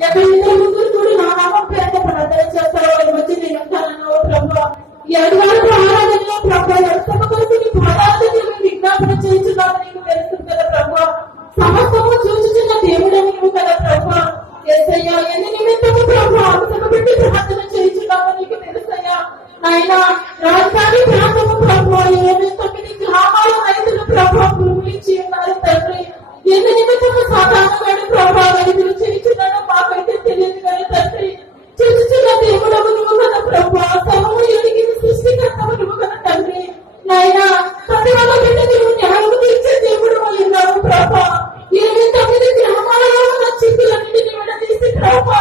ఎవరి ముగ్గురు కూడా నా నామం పేరుతో ప్రార్థన చేస్తారో వారి మధ్య నేను ఉంటానన్నావు ప్రభా. ఈ అడిగారు ఆరాధనలో ప్రభా సభ కొరకు నీ పాదాలను విజ్ఞాపన చేయించున్నావు నీకు తెలుస్తుంది కదా ప్రభా. సమస్తము చూచుచున్న దేవుడని నువ్వు కదా ప్రభా. యేసయ్యా ఎన్ని నిమిత్తము ప్రభా సభ పెట్టి ప్రార్థన చేయించున్నావు నీకు తెలుసయ్యా. ఆయన రాజధాని ప్రాంతము ప్రభా 29 గ్రామాల రైతులు ప్రభా భూమి ఇచ్చి ఉన్నారు తండ్రి. ఎన్ని నిమిత్తము సాధారణమైన ప్రభా రైతులు చేయించున్నాడో మాకైతే తెలియదు కానీ తండ్రి. చూచుచున్న దేవుడము నువ్వు కదా ప్రభా. సమము ఎదిగి సృష్టికర్తము నువ్వు కదా తండ్రి. నాయన ప్రతి వాళ్ళ బిడ్డ నువ్వు న్యాయము తీర్చే దేవుడు ఉన్నావు ప్రభా. 29 గ్రామాలలో ఉన్న చిక్కులన్నింటినీ విడదీసి ప్రభా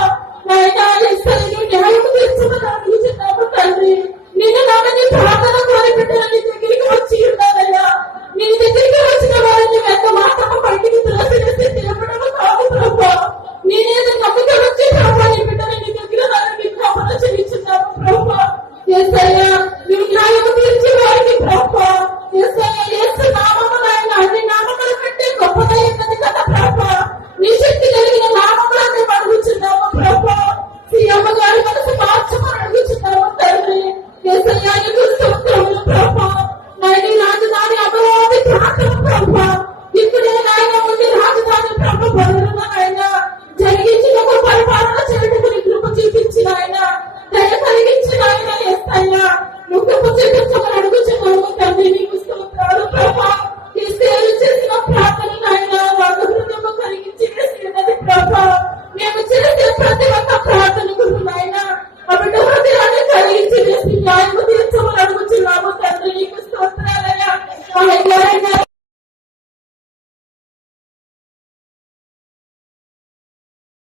నాయన నువ్వు న్యాయము తీర్చమని అడుగుతున్నావు తండ్రి. నేను నమ్మని ప్రార్థన కోరి బిడ్డలు నీ దగ్గరికి వచ్చి ఉన్నానయ్యా. నీ దగ్గరికి వచ్చిన వారిని ఎంత మాత్రము బయటికి తులసివేసి తిరగడము కాదు ప్రభా. నేనేదో నమ్మకం వచ్చి ప్రభా నీ బిడ్డలు నీ దగ్గర నన్ను విజ్ఞాపన చేయించున్నావు ప్రభా. యేసయ్యా నువ్వు న్యాయము తీర్చి వారికి ప్రభా. యేసయ్యా యేసు నామము నాయన అన్ని నామముల కంటే గొప్పదైనది కదా ప్రభా. నీ శక్తి కలిగిన నామములను మేము అడుగుచున్నాము ప్రభా. సీఎం గారి మనసు మార్చమని అడుగుచున్నాము తండ్రి. యేసయ్యా నీకు స్తోత్రములు ప్రభా. నాయన రాజధాని అమరావతి ప్రాంతం ప్రభా. ఇప్పుడే నాయన ముందు రాజధాని ప్రభు బదులుగా నాయన జరిగించిన పరిపాలన చేయటకు నీ కృప చూపించిన ఆయన దయ కలిగించిన ఆయన యేసయ్యా నువ్వు కృప చూపించమని అడుగుచున్నాము తండ్రి. నీకు స్తోత్రాలు ప్రభా. యేసయ్య చేసిన ప్రార్థన నాయన వారి హృదయము కలిగించి వేసినది ప్రభా. మేము చేసే ప్రతి